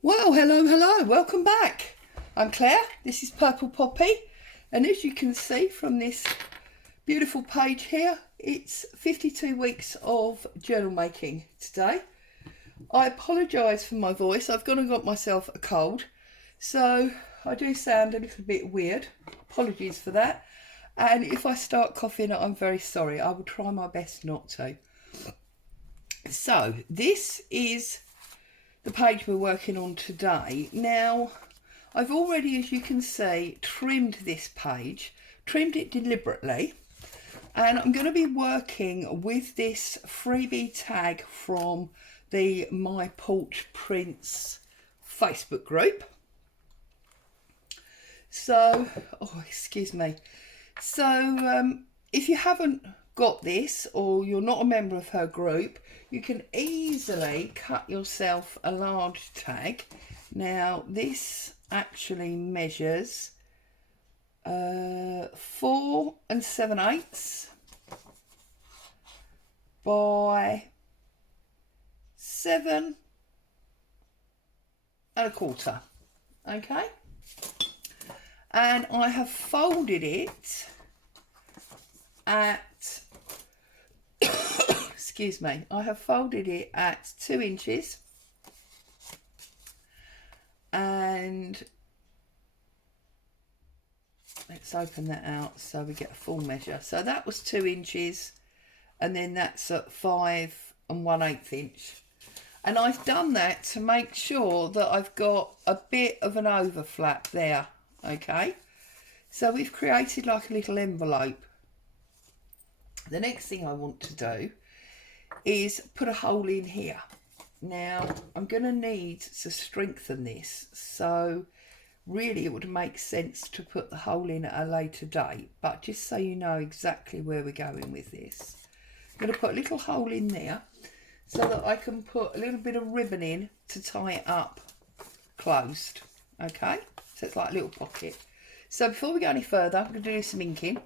Well, hello, welcome back. I'm Claire, this is Purple Poppy, and as you can see from this beautiful page here, it's 52 weeks of journal making today. I apologise for my voice, I've gone and got myself a cold, so I do sound a little bit weird, apologies for that, and if I start coughing I'm very sorry, I will try my best not to. So, this is the page we're working on today. Now, I've already, as you can see, trimmed this page, trimmed it deliberately, and I'm going to be working with this freebie tag from the My Porch Prints Facebook group. So, oh, excuse me. So, if you haven't got this or you're not a member of her group, you can easily cut yourself a large tag. Now this actually measures 4 7/8 by 7 1/4. Okay, and I have folded it at excuse me, I have folded it at 2 inches, and let's open that out so we get a full measure. So that was 2 inches, and then that's at 5 1/8 inch, and I've done that to make sure that I've got a bit of an overflap there. Okay, so we've created like a little envelope. The next thing I want to do is put a hole in here. Now I'm going to need to strengthen this, so really it would make sense to put the hole in at a later date, but just so you know exactly where we're going with this, I'm going to put a little hole in there so that I can put a little bit of ribbon in to tie it up closed. Okay, so it's like a little pocket. So before we go any further, I'm going to do some inking.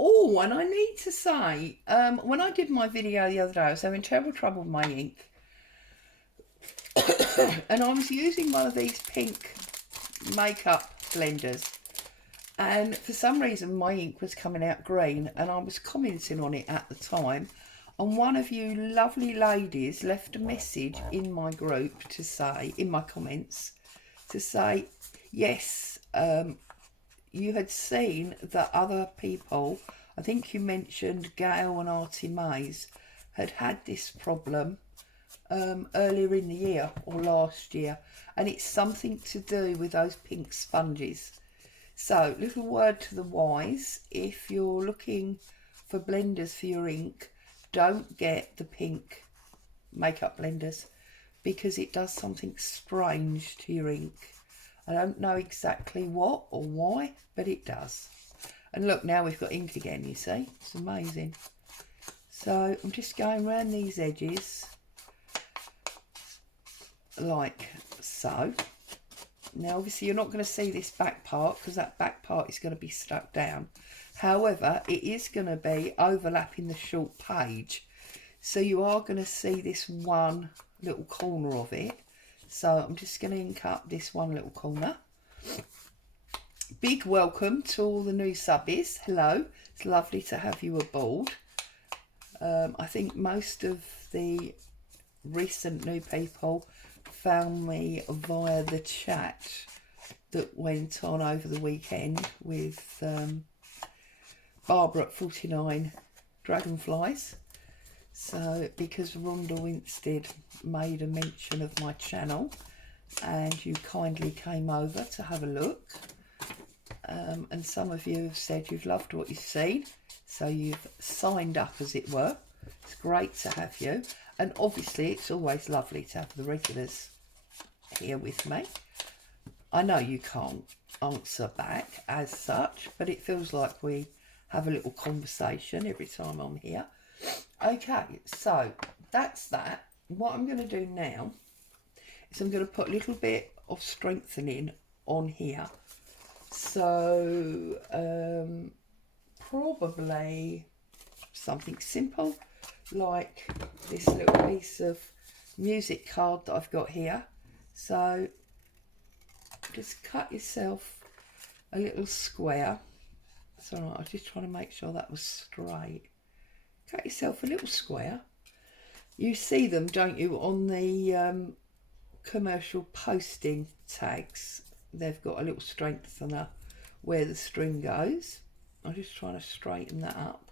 Oh, and I need to say, when I did my video the other day, I was having terrible trouble with my ink. And I was using one of these pink makeup blenders. And for some reason, my ink was coming out green. And I was commenting on it at the time. And one of you lovely ladies left a message in my group to say, in my comments, to say, yes, you had seen that other people, I think you mentioned Gail and Artie Mays, had had this problem earlier in the year or last year, and it's something to do with those pink sponges. So, little word to the wise, if you're looking for blenders for your ink, don't get the pink makeup blenders, because it does something strange to your ink. I don't know exactly what or why, but it does. And look, now we've got ink again, you see. It's amazing. So I'm just going around these edges like so. Now obviously you're not going to see this back part because that back part is going to be stuck down. However, it is going to be overlapping the short page. So you are going to see this one little corner of it. So I'm just going to ink up this one little corner. Big welcome to all the new subbies. Hello, it's lovely to have you aboard. I think most of the recent new people found me via the chat that went on over the weekend with Barbara at 49 Dragonflies. So, because Rhonda Winstead made a mention of my channel and you kindly came over to have a look, and some of you have said you've loved what you've seen, so you've signed up, as it were. It's great to have you, and obviously it's always lovely to have the regulars here with me. I know you can't answer back as such, but it feels like we have a little conversation every time I'm here. Okay, so that's that. What I'm going to do now is I'm going to put a little bit of strengthening on here. So probably something simple like this little piece of music card that I've got here. So just cut yourself a little square. It's all right, I was just trying to make sure that was straight. Cut yourself a little square. You see them, don't you, on the commercial posting tags? They've got a little strengthener where the string goes. I'm just trying to straighten that up.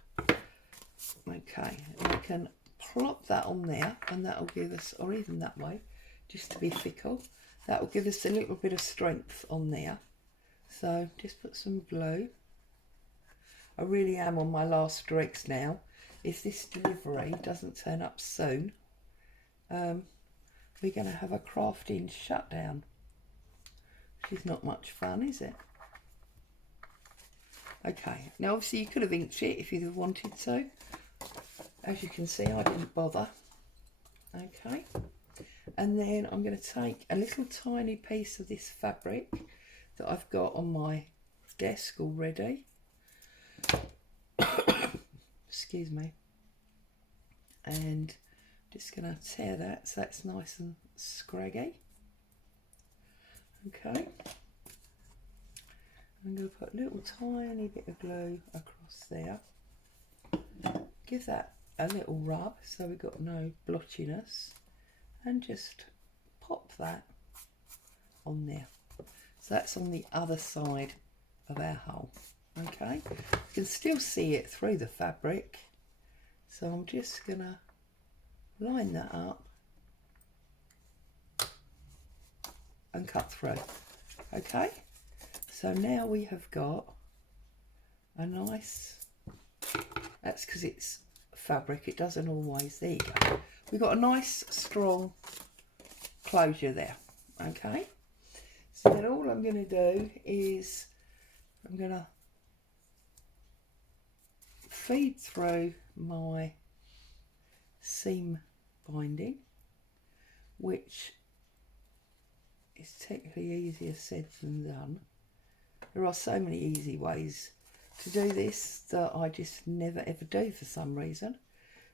Okay, and we can plop that on there, and that will give us, or even that way, just to be fickle, that will give us a little bit of strength on there. So just put some glue. I really am on my last dregs now. If this delivery doesn't turn up soon, we're going to have a crafting shutdown, which is not much fun, is it? Okay, now obviously you could have inked it if you'd have wanted to. As you can see, I didn't bother. Okay, and then I'm going to take a little tiny piece of this fabric that I've got on my desk already. Excuse me. And just going to tear that so that's nice and scraggy. Okay. I'm going to put a little tiny bit of glue across there. Give that a little rub so we've got no blotchiness, and just pop that on there. So that's on the other side of our hole. Okay, you can still see it through the fabric, so I'm just going to line that up and cut through. Okay, so now we have got a nice, that's because it's fabric, it doesn't always, there you go. We've got a nice strong closure there. Okay, so then all I'm going to do is I'm going to feed through my seam binding, which is technically easier said than done. There are so many easy ways to do this that I just never ever do for some reason.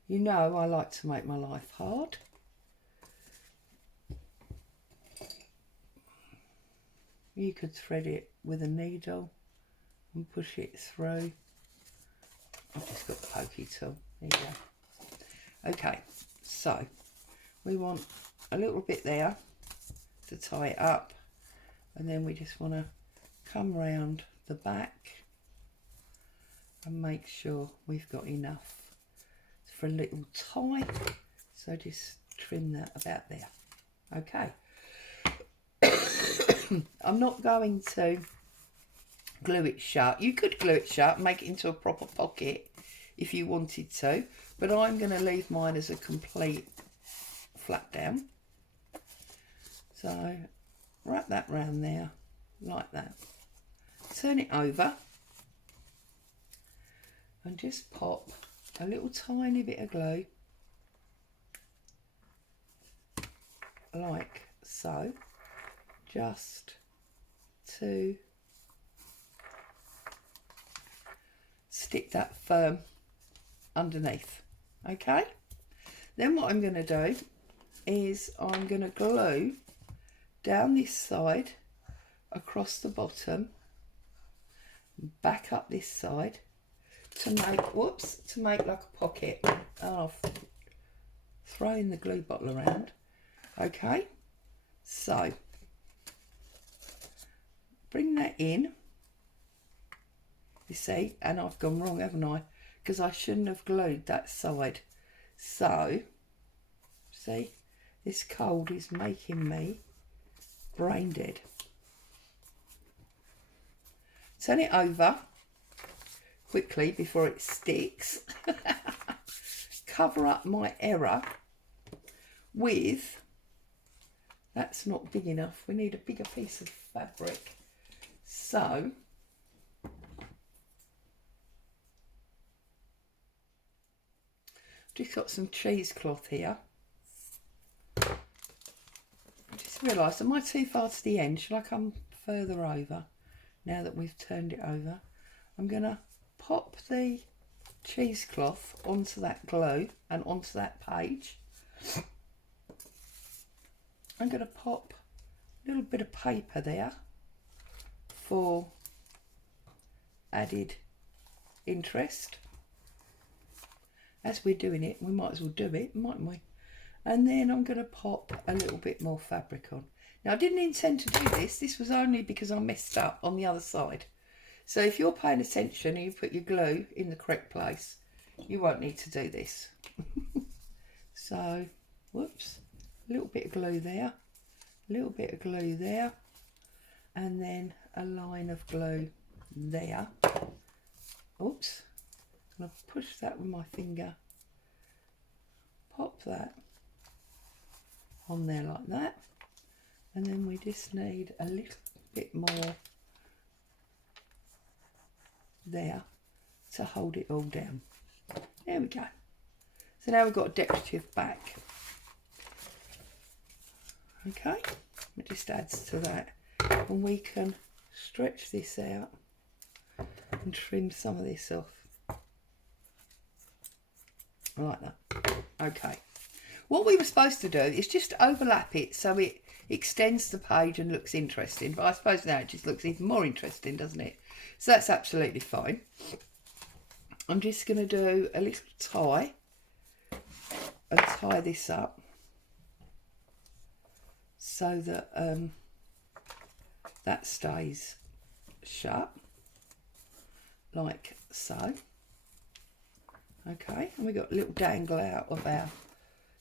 You know, I like to make my life hard. You could thread it with a needle and push it through. I've just got the pokey tool. There you go. Okay, so we want a little bit there to tie it up, and then we just want to come round the back and make sure we've got enough for a little tie. So just trim that about there. Okay. I'm not going to glue it shut. You could glue it shut and make it into a proper pocket if you wanted to, but I'm going to leave mine as a complete flap down. So wrap that round there like that. Turn it over and just pop a little tiny bit of glue like so, just to stick that firm underneath. Okay, then what I'm going to do is I'm going to glue down this side across the bottom, back up this side to make, whoops, to make like a pocket. Oh, throwing the glue bottle around. Okay, so bring that in, you see, and I've gone wrong, haven't I? Because I shouldn't have glued that side. So, see, this cold is making me brain dead. Turn it over quickly before it sticks. Cover up my error with, that's not big enough, we need a bigger piece of fabric. So just got some cheesecloth here. I just realised, am I too far to the end? Shall I come further over now that we've turned it over? I'm going to pop the cheesecloth onto that glue and onto that page. I'm going to pop little bit of paper there for added interest. As we're doing it, we might as well do it, mightn't we? And then I'm going to pop a little bit more fabric on. Now, I didn't intend to do this. This was only because I messed up on the other side. So if you're paying attention and you put your glue in the correct place, you won't need to do this. So, whoops, a little bit of glue there, a little bit of glue there, and then a line of glue there. Oops, I'm going to push that with my finger, pop that on there like that, and then we just need a little bit more there to hold it all down. There we go. So now we've got a decorative back. Okay, it just adds to that, and we can stretch this out and trim some of this off like that. Okay, what we were supposed to do is just overlap it so it extends the page and looks interesting, but I suppose now it just looks even more interesting, doesn't it? So that's absolutely fine. I'm just going to do a little tie and tie this up so that that stays shut like so. Okay, and we got a little dangle out of our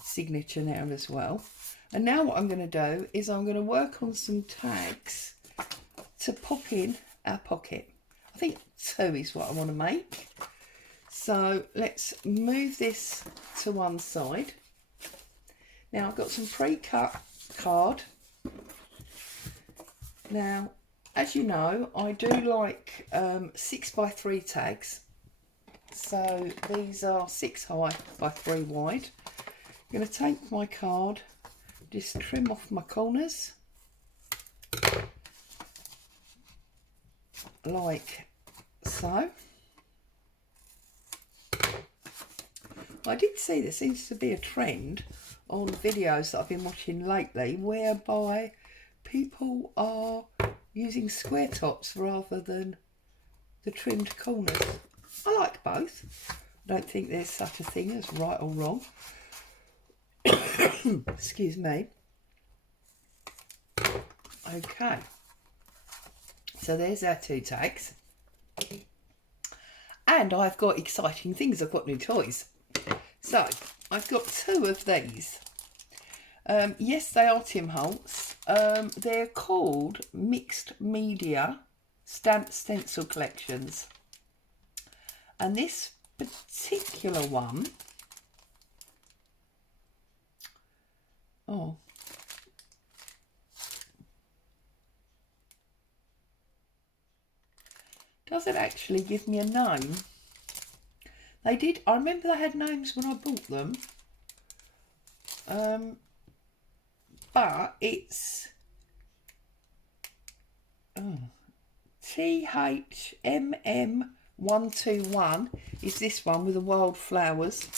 signature now as well. And now what I'm going to do is I'm going to work on some tags to pop in our pocket. I think 2 is what I want to make. So let's move this to one side. Now I've got some pre-cut card. Now, as you know, I do like 6x3 tags. So these are 6 high by 3 wide. I'm going to take my card, just trim off my corners like so. I did see there seems to be a trend on videos that I've been watching lately whereby people are using square tops rather than the trimmed corners. I like both. I don't think there's such a thing as right or wrong. Excuse me. Okay. So there's our 2 tags. And I've got exciting things. I've got new toys. So I've got 2 of these. Yes, they are Tim Holtz. They're called Mixed Media Stencil Collections. And this particular one, doesn't actually give me a name. They did, I remember they had names when I bought them. But it's THMM121 is this one with the wildflowers,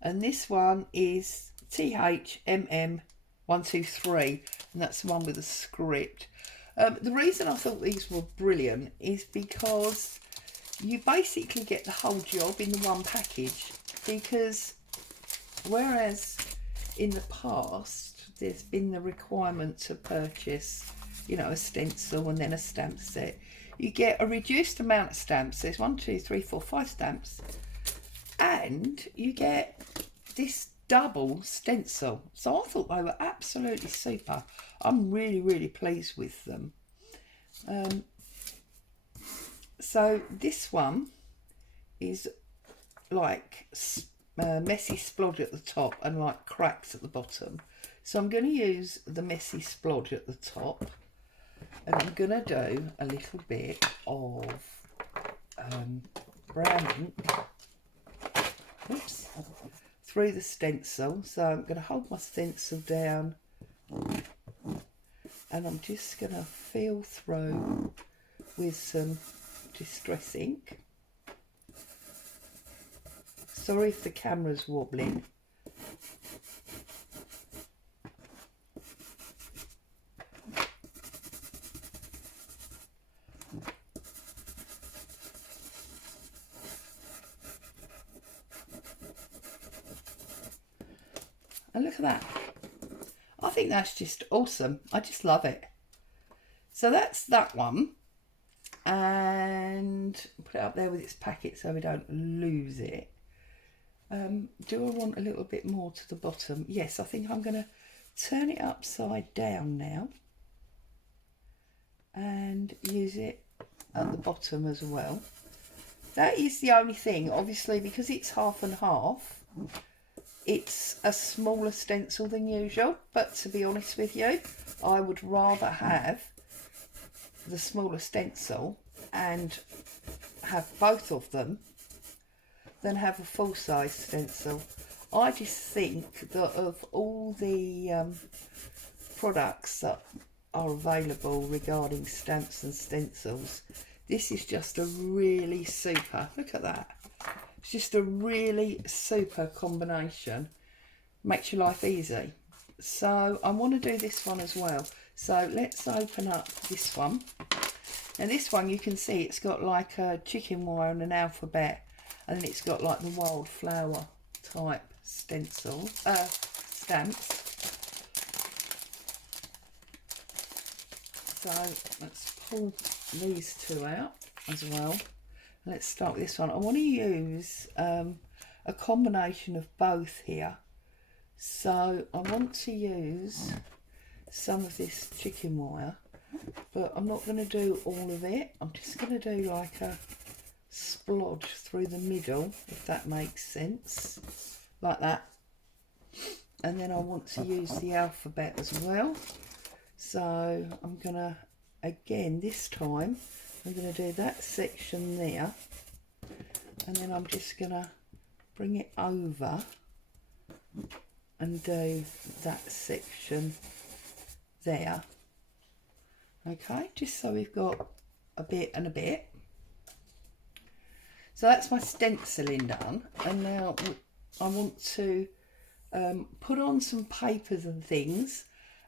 and this one is THMM123, and that's the one with the script. The reason I thought these were brilliant is because you basically get the whole job in the one package, because whereas in the past there's been the requirement to purchase, you know, a stencil and then a stamp set, you get a reduced amount of stamps. There's 1, 2, 3, 4, 5 stamps, and you get this double stencil. So I thought they were absolutely super. I'm really pleased with them. So this one is like messy splodge at the top and like cracks at the bottom. So I'm going to use the messy splodge at the top, and I'm going to do a little bit of brown ink, oops, through the stencil. So I'm going to hold my stencil down and I'm just going to feel through with some distress ink. Sorry if the camera's wobbling. And look at that. I think that's just awesome. I just love it. So that's that one. And put it up there with its packet so we don't lose it. Do I want a little bit more to the bottom? Yes, I think I'm going to turn it upside down now and use it at the bottom as well. That is the only thing, obviously, because it's half and half, it's a smaller stencil than usual, but to be honest with you, I would rather have the smaller stencil and have both of them than have a full-size stencil. I just think that of all the products that are available regarding stamps and stencils, this is just a really super, look at that, it's just a really super combination. Makes your life easy. So I want to do this one as well. So let's open up this one. Now this one, you can see it's got like a chicken wire and an alphabet, and then it's got like the wildflower type stencil stamps. So let's pull these two out as well. Let's start with this one. I want to use a combination of both here. So I want to use some of this chicken wire, but I'm not going to do all of it. I'm just going to do like a splodge through the middle, if that makes sense, like that. And then I want to use the alphabet as well. So I'm going to, again, this time, I'm going to do that section there. And then I'm just going to bring it over and do that section there. Okay, just so we've got a bit and a bit. So that's my stenciling done, and now I want to put on some papers and things,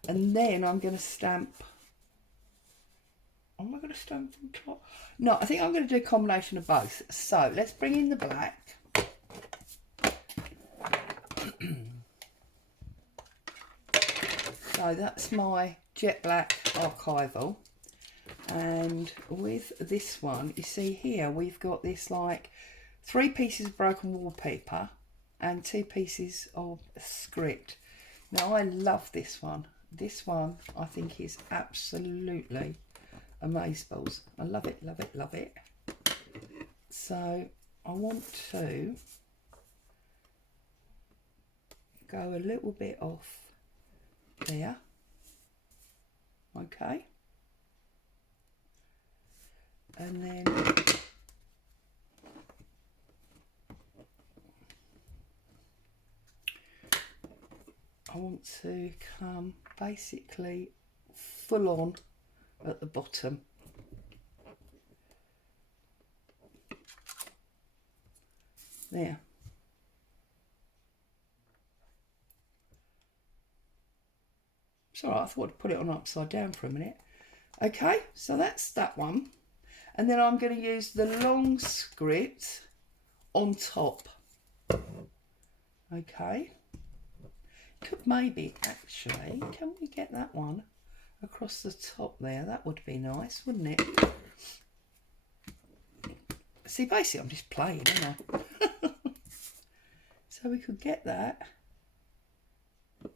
and then I'm going to stamp. Am I going to stamp on top? No, I think I'm going to do a combination of both. So let's bring in the black. So that's my jet black archival, and with this one, you see here we've got this like 3 pieces of broken wallpaper and 2 pieces of script. Now I love this one. This one I think is absolutely amazeballs. I love it, love it, love it. So I want to go a little bit off there. Okay. And then I want to come basically full on at the bottom. There. It's alright, I thought I'd put it on upside down for a minute. Okay, so that's that one. And then I'm going to use the long script on top. Okay. Could maybe actually, can we get that one across the top there? That would be nice, wouldn't it? See, basically I'm just playing, aren't I? So we could get that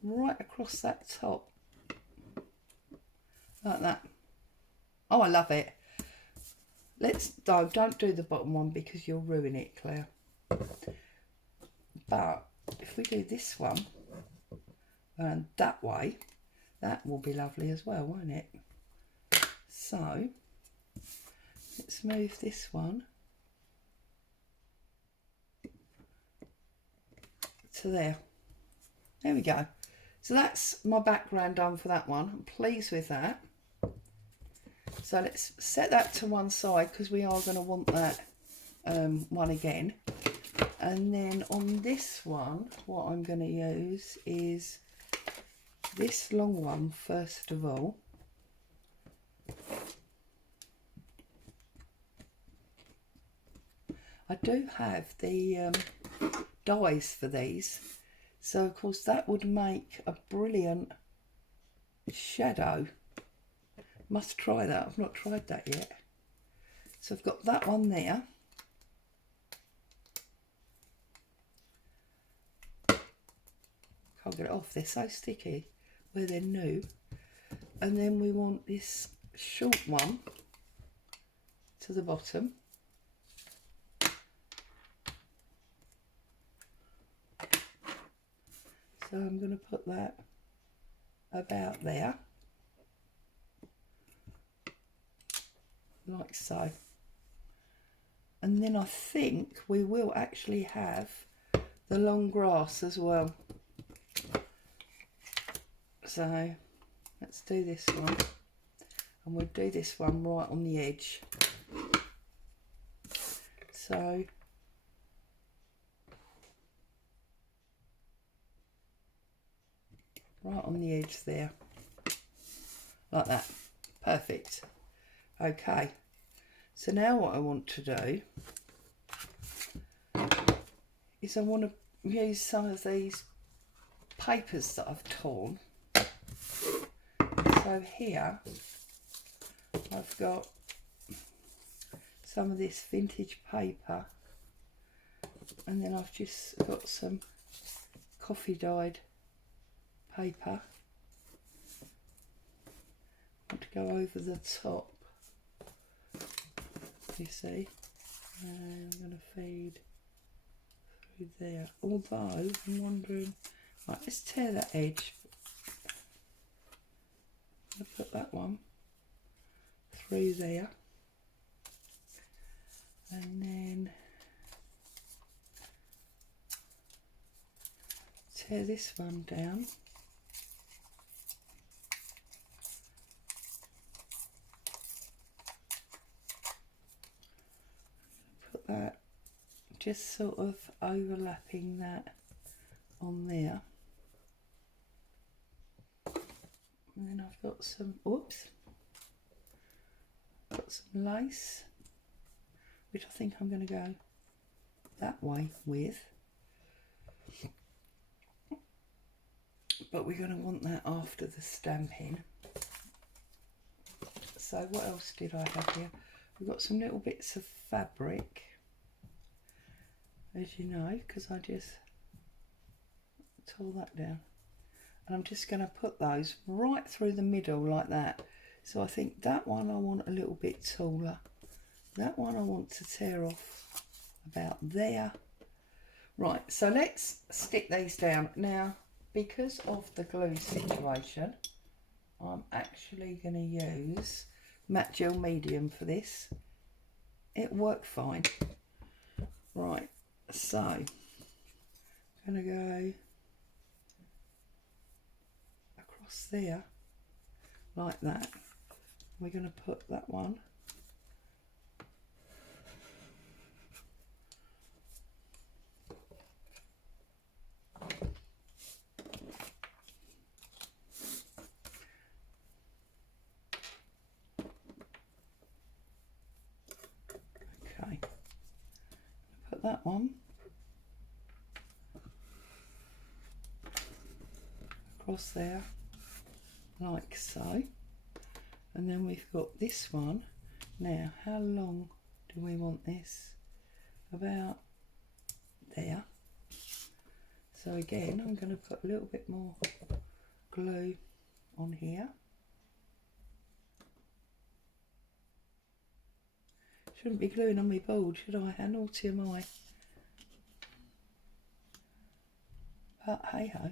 right across that top. Like that. Oh, I love it. Let's don't do the bottom one because you'll ruin it, Claire. But if we do this one and that way, that will be lovely as well, won't it? So let's move this one to there. There we go. So that's my background done for that one. I'm pleased with that. So let's set that to one side because we are going to want that one again. And then on this one, what I'm going to use is this long one first of all. I do have the dies for these, So of course that would make a brilliant shadow. Must try that. I've not tried that yet. So I've got that one there. Can't get it off. They're so sticky where they're new. And then we want this short one to the bottom. So I'm going to put that about there, like so. And then I think we will actually have the long grass as well. So let's do this one, and we'll do this one right on the edge. So right on the edge there, like that. Perfect. Okay, so now what I want to do is I want to use some of these papers that I've torn. So here I've got some of this vintage paper, and then I've just got some coffee dyed paper. I want to go over the top, you see, and I'm going to feed through there. Although I'm wondering, right, let's tear that edge. I'm going to put that one through there, and then tear this one down. Put that just sort of overlapping that on there. And then I've got some, oops, got some lace, which I think I'm going to go that way with. But we're going to want that after the stamping. So what else did I have here? We've got some little bits of fabric, as you know, because I just tore that down. And I'm just going to put those right through the middle like that. So I think that one I want a little bit taller. That one I want to tear off about there. Right, so let's stick these down. Now, because of the glue situation, I'm actually going to use matte gel medium for this. It worked fine. Right, so I'm going to go across there like that. We're going to put that one okay, put that one across there like so, and then we've got this one. Now how long do we want this? About there. So again I'm going to put a little bit more glue on here. Shouldn't be gluing on my board, should I? How naughty am I? But hey ho.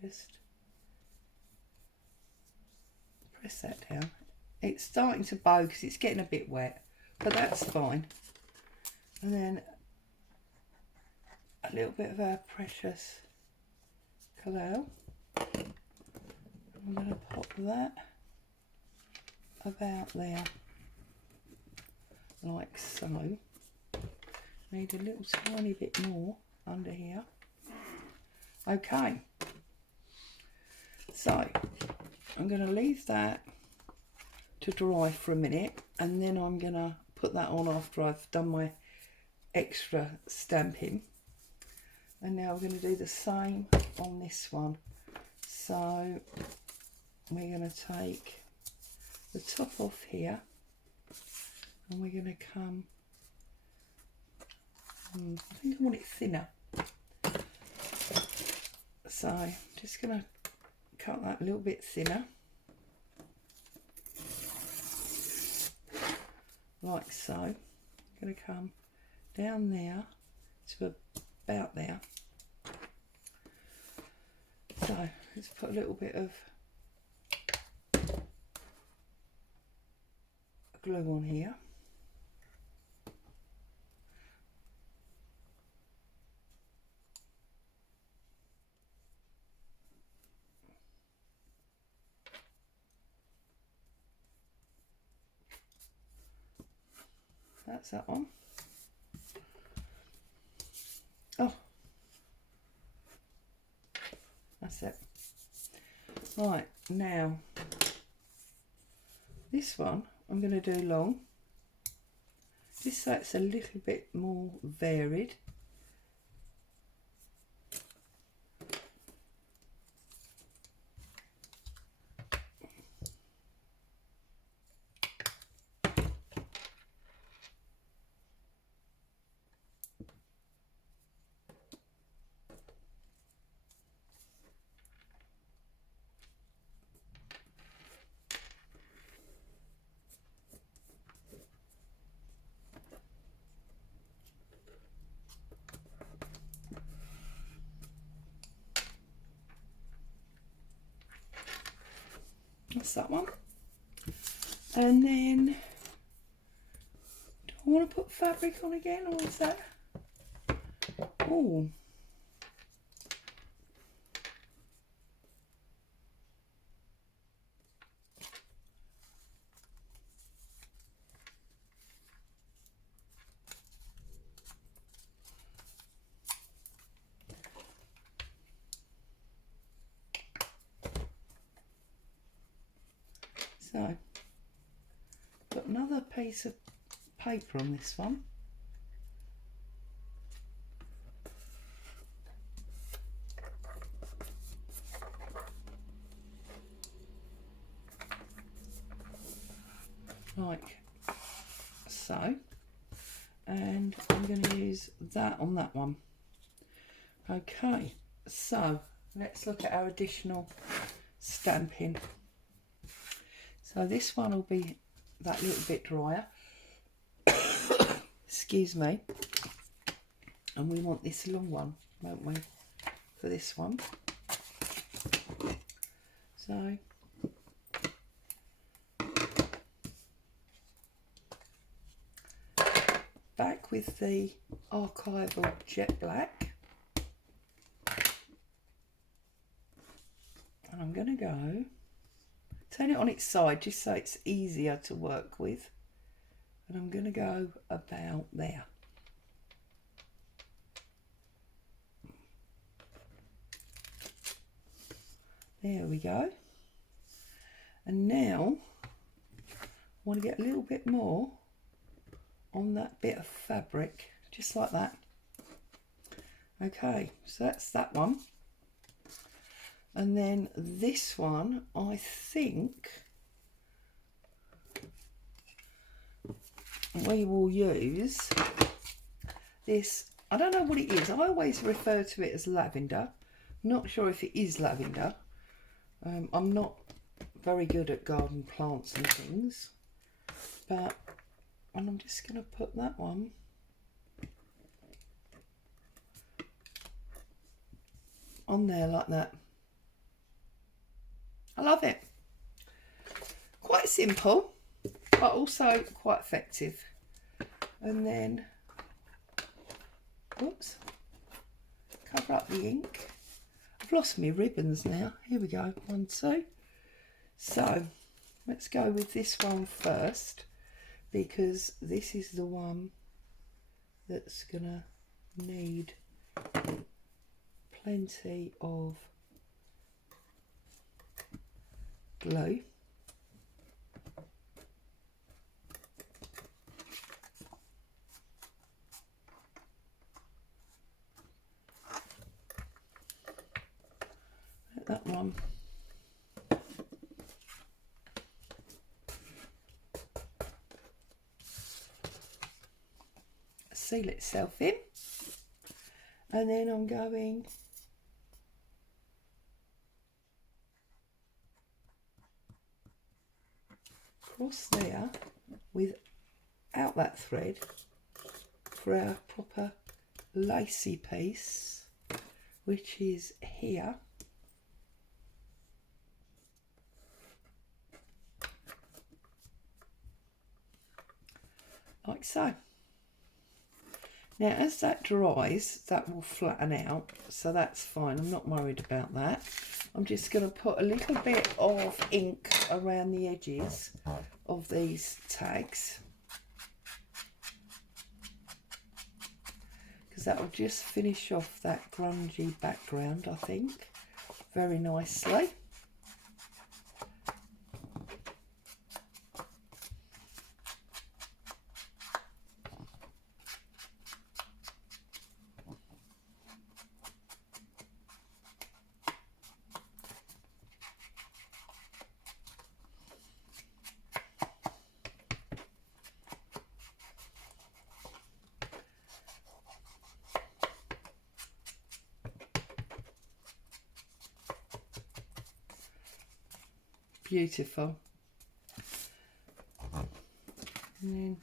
Just press that down. It's starting to bow because it's getting a bit wet, but that's fine. And then a little bit of our precious colour. I'm going to pop that about there, like so. Need a little tiny bit more under here. Okay, so I'm going to leave that to dry for a minute, and then I'm going to put that on after I've done my extra stamping. And now we're going to do the same on this one. So we're going to take the top off here, and we're going to come, I think I want it thinner. So I'm just going to cut that a little bit thinner, like so. I'm going to come down there to about there. So let's put a little bit of glue on here. That's that one. Oh, that's it. Right, now this one I'm going to do long, just so it's a little bit more varied. That's that one. And then, do I want to put fabric on again, or is that? Oh. So, got another piece of paper on this one. Like so. And I'm going to use that on that one. Okay, so let's look at our additional stamping. So this one will be that little bit drier. Excuse me. And we want this long one, won't we, for this one. So back with the archival jet black. And I'm going to go, turn it on its side just so it's easier to work with. And I'm going to go about there. There we go. And now I want to get a little bit more on that bit of fabric, just like that. Okay, so that's that one. And then this one, I think we will use this, I don't know what it is, I always refer to it as lavender. I'm not sure if it is lavender. I'm not very good at garden plants and things, but, and I'm just going to put that one on there like that. I love it. Quite simple, but also quite effective. And then, oops, cover up the ink. I've lost my ribbons now. Here we go, 1, 2. So let's go with this one first, because this is the one that's gonna need plenty of glue. Let that one seal itself in, and then I'm going across there without that thread for our proper lacy piece, which is here. Like so. Now as that dries, that will flatten out, so that's fine. I'm not worried about that. I'm just going to put a little bit of ink around the edges of these tags, because that will just finish off that grungy background, I think, very nicely. Beautiful. And then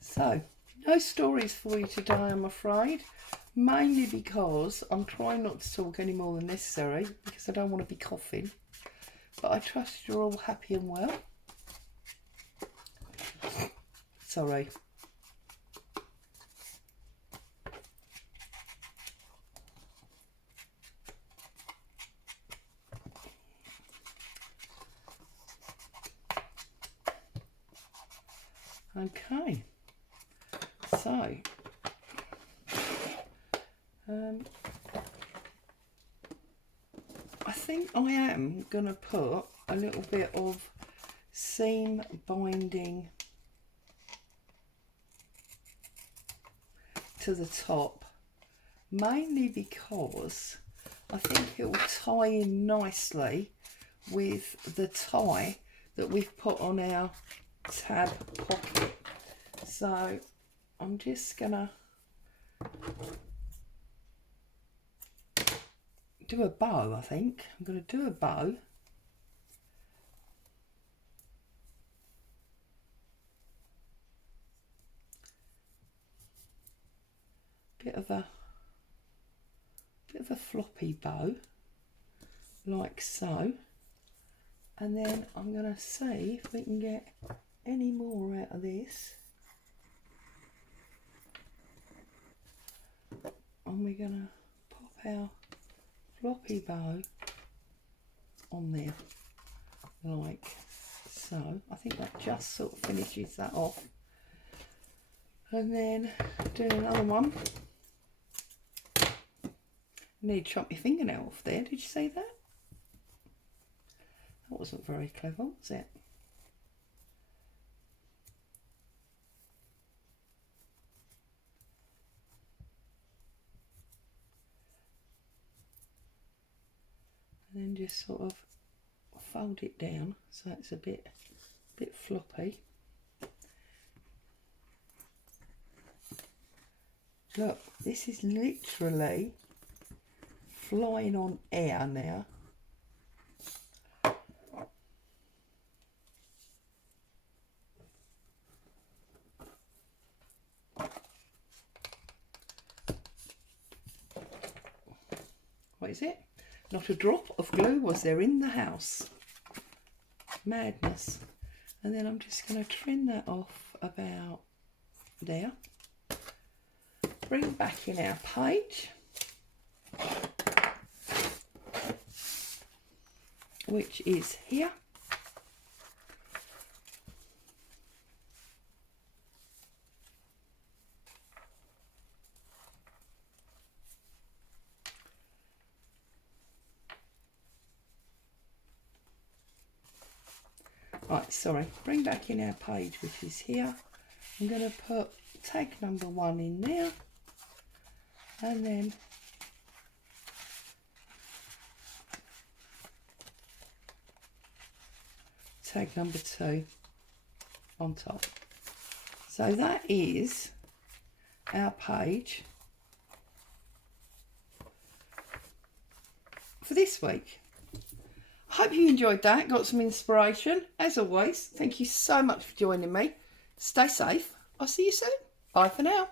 so, no stories for you today, I'm afraid, mainly because I'm trying not to talk any more than necessary because I don't want to be coughing. But I trust you're all happy and well. Sorry. Okay. So, I think I am going to put a little bit of seam binding to the top, mainly because I think it will tie in nicely with the tie that we've put on our tab pocket. So I'm just going to do a bow, I think. I'm going to do a bow. Bit of a floppy bow, like so. And then I'm going to see if we can get any more out of this. And we're going to pop our floppy bow on there, like so. I think that just sort of finishes that off. And then do another one. Need to chop your fingernail off there. Did you see that? That wasn't very clever, was it? And then just sort of fold it down so it's a bit floppy. Look, this is literally flying on air now. What is it? Not a drop of glue was there in the house. Madness. And then I'm just going to trim that off about there. bring back in our page, which is here. Right, sorry, bring back in our page, which is here. I'm going to put tag number 1 in there, and then tag number 2 on top. So that is our page for this week. I hope you enjoyed that, got some inspiration. As always, thank you so much for joining me. Stay safe. I'll see you soon. Bye for now.